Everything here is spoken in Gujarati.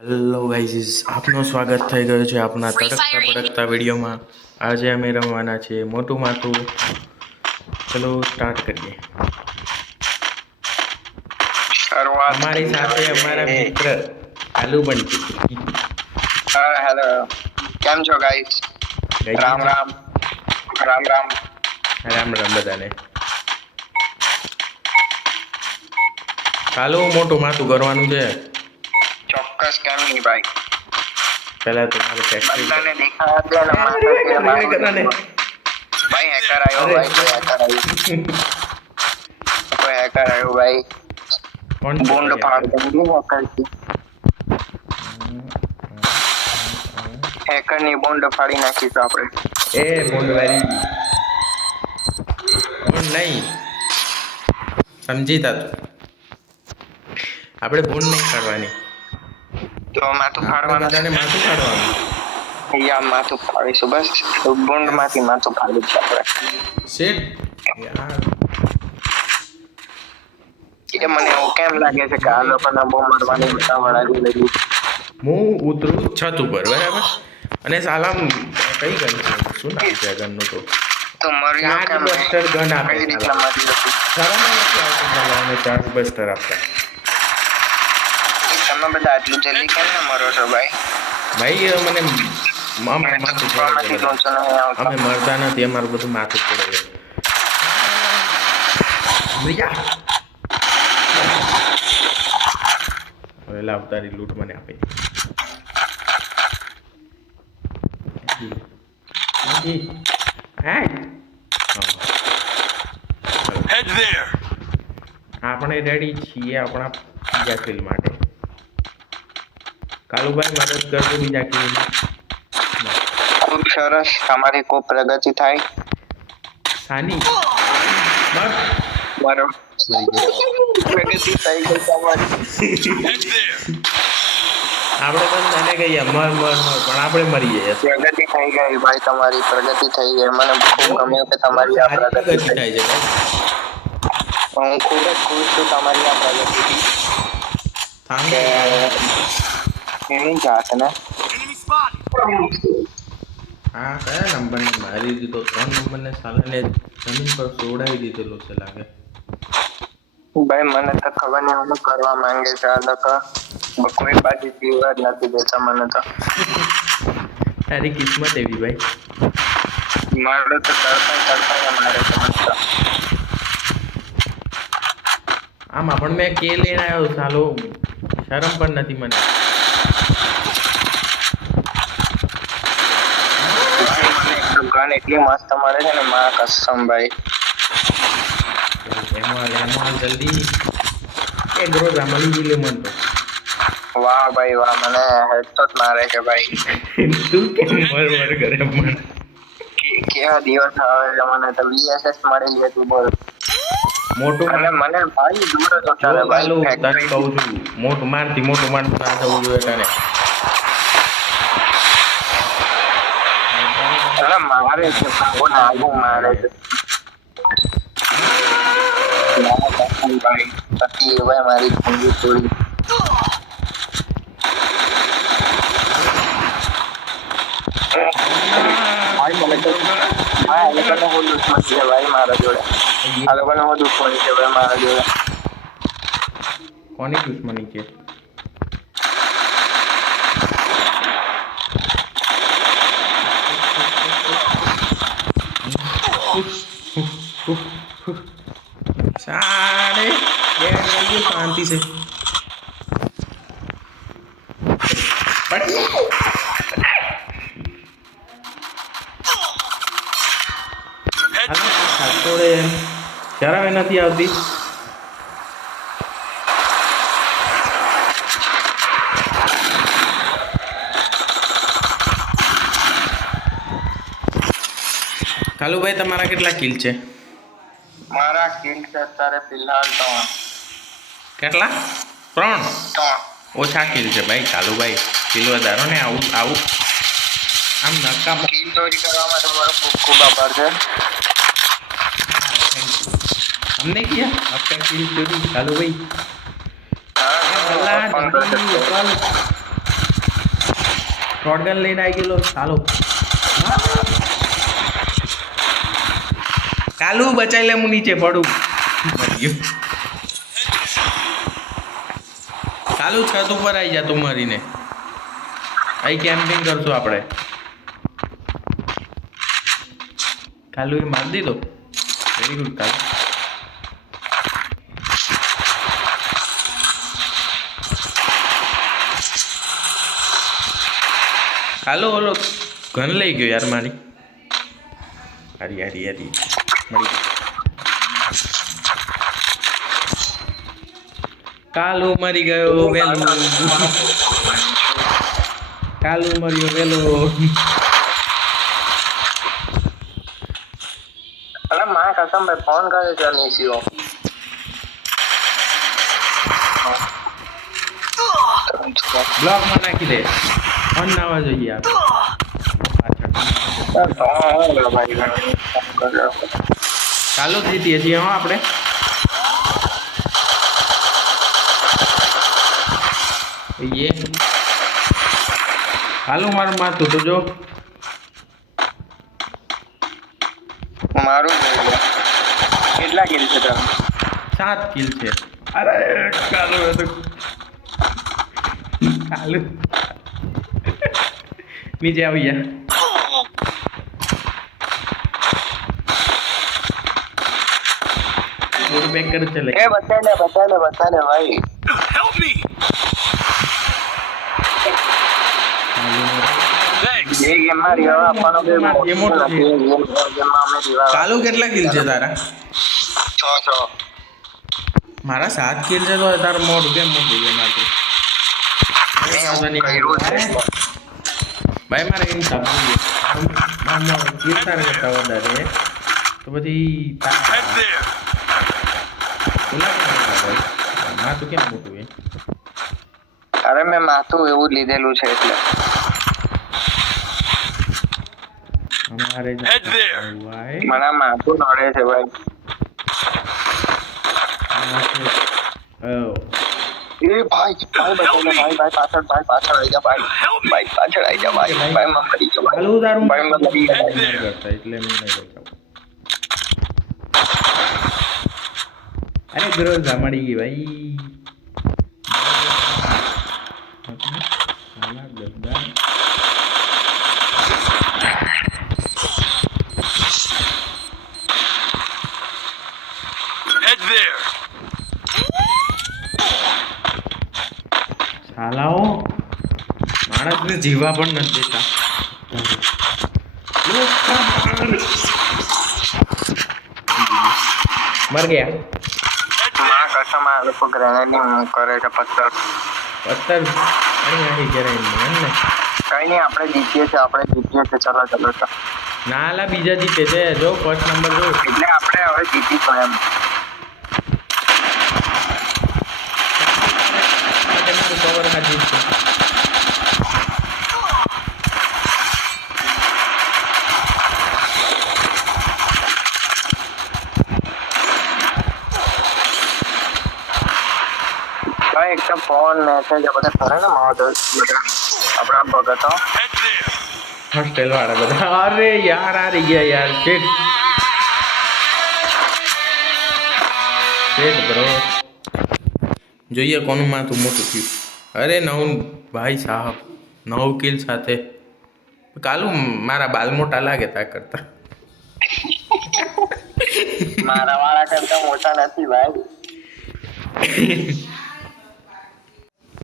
હેલો ગાઈઝ, આપનું સ્વાગત થઈ ગયું છે આપના તડકતા ભડકતા વિડીયોમાં. આજે અમે રમવાના છીએ મોટું માથું. ચલો સ્ટાર્ટ કરીએ. અમારી સાથે અમારા મિત્ર કાલુ બંટી. હા હેલો, કેમ છો ગાઈસ? રામ રામ રામ રામ રામ રામ બધાને. કાલુ મોટું માથું કરવાનું છે. ચોક્કસ, કેમ નહીં ભાઈ. પહેલા તો મારે ફેક્ટરી બધાને દેખાવા દે ને માથાથી મારું ભાઈ હેકર આવ્યો ભાઈ, કોઈ હેકર આવ્યો ભાઈ. કોણ બોન્ડ ફાડ દે હેકર થી. હેકર ની બોન્ડ ફાડી નાખીશું આપણે. એ બોન્ડવારી બોન્ડ નહીં સમજી તા તું. આપણે બોન્ડ નહીં કાઢવાની તો માથું ફાડવાનું બધાને માથું કાઢવાનું. યા માથું ફાડીશું બસ. બોન્ડ માંથી માથું ફાડીશું આપણે. શેટ યાર, એ મને એવું કેમ લાગે છે કે આ લોકોને બહુ મારવાની ઉતાવળ આવી રહી. હું ઉતરું છત ઉપર બરાબર, અને સાલા કઈ ગન છે, શું નામ છે ગનનું? તો મર્યો કેમ બસ્ટર ગન આપે. કઈ રીતના મારી હતી? સારા નથી આવતું સાલાને ચાર્જ બસ્ટર આપતા. તમે બધા આટલું જલ્દી કેમ ના મરો છો ભાઈ? ભાઈ મને માથું માંથી પડે. લોચો નહીં આવતો. અમે મરતા નથી, અમારું બધું માથું પડે છે. હવે લાવ તારી લૂંટ મને આપી. આપણે રેડી છીએ આપણા બીજા ખેલ માટે. કાલુભાઈ મદદ કરજો બીજા ખેલમાં. ખૂબ સરસ, તમારી ખૂબ પ્રગતિ થાય. સાની મારો પ્રગતિ થઈ ગઈ તમારી. આપણે પણ તને કહીએ મર મર મર, પણ આપણે મરી જઈએ. પ્રગતિ થઈ ગઈ ભાઈ, તમારી પ્રગતિ થઈ ગઈ. મને ખૂબ ગમ્યું કે તમારી આ પ્રગતિ પ્રગતિ થાય છે ભાઈ. હું ખૂબ જ ખુશ છું તમારી આ પ્રગતિથી. કે એની જાત ને હા, કયા નંબરને મારી દીધો? 3 નંબરને સાલાને જમીન પર સોડાવી દીધેલો છે લાગે. ભાઈ મને તો ખબર નહીં શું કરવા માંગે છે આ લોકો. કોઈ બાજુ જીવવા જ નથી દેતા મને તો. તારી કિસ્મત એવી ભાઈ. મારે તો તડકા મારે છે મને તો. આમાં પણ મેં કે લઈને આવ્યો સાલો, શરમ પણ નથી મને. ગન એટલી મસ્ત મળે છે ને માં કસમ ભાઈ. એમાં જલ્દી એક રોજ મળી ગયેલું મન તો. વાહ ભાઈ વાહ, મને હેડશોટ મારે છે ભાઈ. તું કેમ મર મર કરે પણ? કેવા દિવસ આવે છે, મને તો VSS મળી હતી બોલ. મોટું અને મને ભાઈ દૂર જ ચાલે ભાઈ. તને કહું છું, મોટું મારથી મોટું માણસ ના થવું જોઈએ તને. અરે મારે છે ભાગો નાગો મારે છે. ભાઈ પતિ ભાઈ મારી ખંડી તોડી. ભાઈ મને તો આ લોકોને હું દુશ્મન છે ભાઈ મારા જોડે. આ લોકોને હું દુશ્મની છે ભાઈ મારા જોડે. કોની દુશ્મની છે? સારે શાંતિ છે. શરમ નથી આવતી. કાલુભાઈ તમારા કેટલા કિલ છે? મારા કિલ છે અત્યારે ફિલહાલ 3. કેટલા? 3? ઓછા કિલ છે ભાઈ કાલુભાઈ. કિલ વધારો ને. આવું આવું આમ નકામ કિલ ચોરી કરવામાં તમારો ખૂબ ખૂબ આભાર છે. हमने किया आपका किल चोरी कालू भाई. हाँ, जल्दी निकल. શોટગન લઈને આવી ગયેલો ચાલો કાલુ બચાઈ લે હું નીચે પડું કાલુ છત ઉપર આવી જા તું મરીને અહીં કેમ્પિંગ કરશું આપણે કાલુ એ મારી દીધો વેરી ગુડ કાલુ કાલુ ઓલો ઘન લઈ ગયો યાર મારી હારી હારી હારી મળી ગઈ કાલુ મરી ગયો વેલો કાલુ મર્યો વેલો અરે માં કસમ ભાઈ ફોન કરે છે નીસીઓ બ્લોકમાં નાખી દે ફોન ના આવવા જોઈએ ચાલો જીતીએ છીએ હો આપણે ये હાલો મારું માથું તો જો મારું કેટલા કિલ છે તમે 7 કિલ છે અરે કાલુ એ તો કાલુ નીચે આવી જા બોલ બેક कर चले ए बता ले भाई हेल्प मी ये गेम માં રીવા આપવાનો બે મોટો છે ગેમ માં અમે રીવા કાલુ કેટલા કિલ છે તારા 6 મારા 7 કિલ છે તો તાર મોડ કેમ મોટી છે મારે ભાઈ મારે એમ સાંભળ્યું મામો કિલ તારે કરતા વધારે તો પછી માથું કેમ મોટું છે અરે મેં માથું એવું લીધેલું છે એટલે हमारे મને માથું નડે છે ભાઈ એ ભાઈ પાછળ આવી જા ભાઈ પાછળ આવી જા ભાઈ મમ કરી જા હાલો તારું ભાઈ મમ કરી કરતા એટલે મેં નહીં કરતા અરે ગ્રોઝા મળી ગઈ ભાઈ સાલા ગદ્દાર સાલાઓ માણસને જીવવા પણ નથી દેતા મર ગયા માં કસમ આ લોકો ગ્રેનેડિંગ કરે છે પથ્થર અરે અહીં જરાય નહીં ને કઈ નહીં આપણે જીતીએ છે ચલો ના લા બીજા જીતે છે જો ફર્સ્ટ નંબર જો એટલે આપણે હવે જીતીશું એમ કવર માં જીતશે ભાઈ એક તો ફોન મેસેજ બધા કરે ને મારા દોસ્ત બધા આપણા ભગતો હોસ્ટેલ વાળા બધા અરે યાર આ રહી ગયા યાર શેટ બ્રો જોઈએ કોનું માથું મોટું થયું અરે ભાઈ સાહેબ 9 કિલ સાથે કાલુ મારા બાલ મોટા લાગે તા કરતા મારા વાળા કરતા મોટા નથી ભાઈ